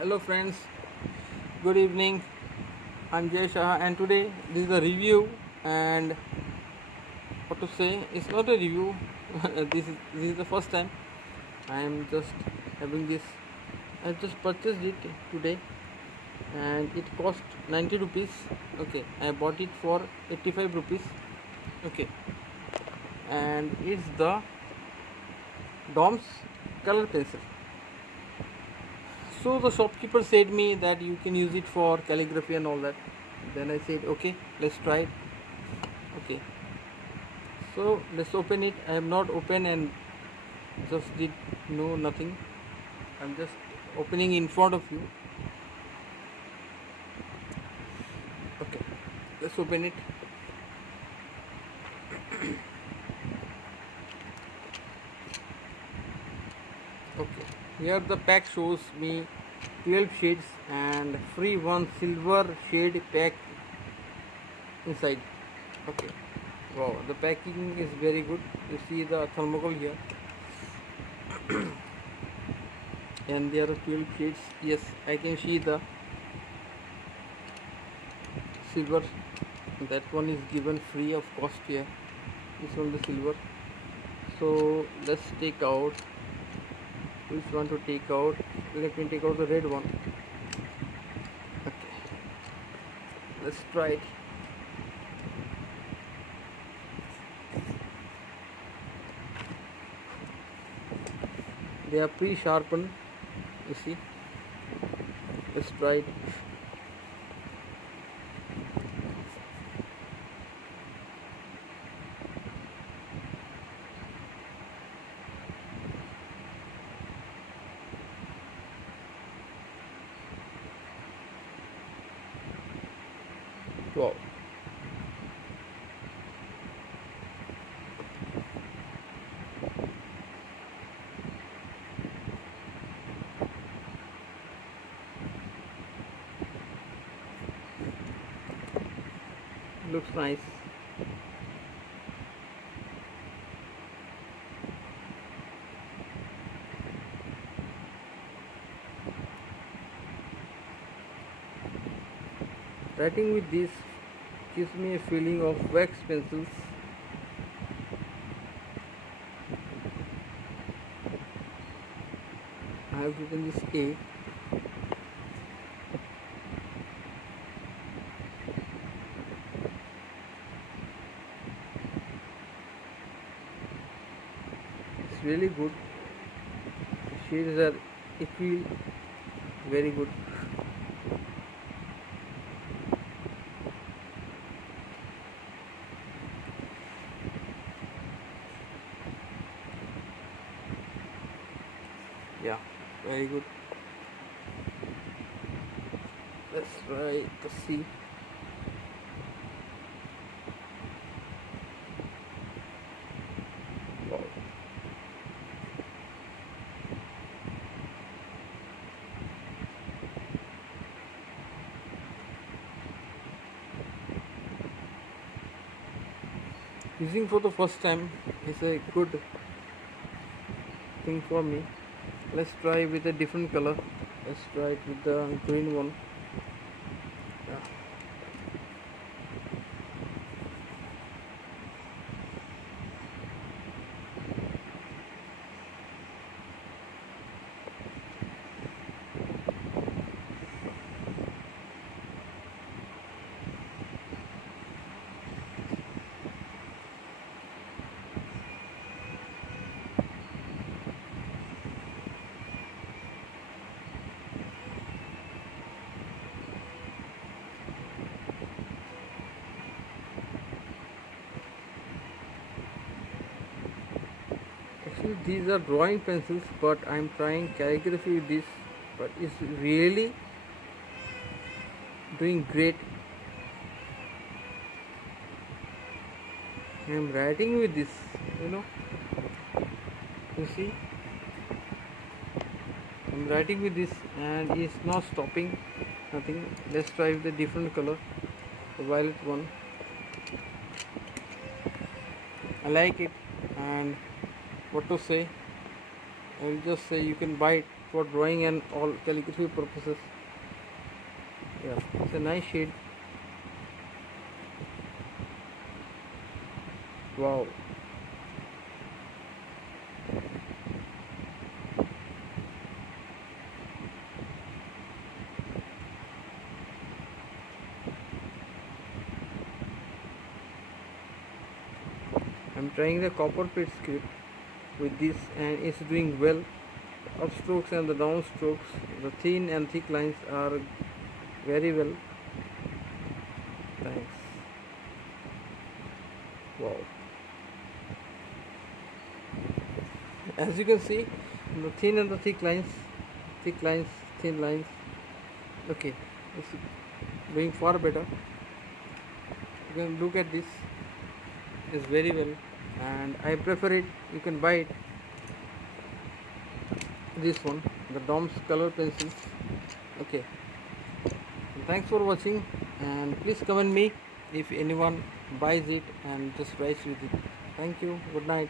Hello friends, good evening. I'm Jay Shah and today this is a review and what to say, it's not a review. This is the first time I am just having this. I just purchased it today and it cost 90 rupees. Okay, I bought it for 85 rupees. Okay, and it's the Dom's color pencil. So the shopkeeper said me that you can use it for calligraphy and all that. Then I said okay, let's try it. Okay, so let's open it. I have not opened and just did no nothing. I'm just opening in front of you. Okay, let's open it. Okay, here the pack shows me 12 shades and free one silver shade pack inside. Okay, wow, the packing is very good. You see the thermocol here and there are 12 shades. Yes, I can see the silver. That one is given free of cost here. This one the silver. So let's take out which one to take out. Let me take out the red one. Okay, let's try it. They are pre-sharpened, you see. Let's try it. Wow, looks nice. Writing with this gives me a feeling of wax pencils. I have written this A. It's really good. Shades are equal, very good. Yeah, very good. Let's try to see. Wow. Using for the first time is a good thing for me. Let's try with a different color. Let's try it with the green one. Yeah. Actually, these are drawing pencils, but I'm trying calligraphy with this, but it's really doing great. I'm writing with this, you know. You see, I'm writing with this, and it's not stopping. Nothing. Let's try with a different color, the violet one. I like it, and what to say, I will just say you can buy it for drawing and all calligraphy purposes. Yeah, it's a nice shade. Wow. I'm trying the copper plate script with this and it's doing well. The up strokes and the down strokes, the thin and thick lines are very well. Thanks. Wow. As you can see, the thin and the thick lines, thin lines. Okay, it's doing far better. You can look at this. It's very well, and I prefer it. You can buy it. This one, the Dom's color pencils. Okay. Thanks for watching, and please comment me if anyone buys it and just writes with it. Thank you. Good night.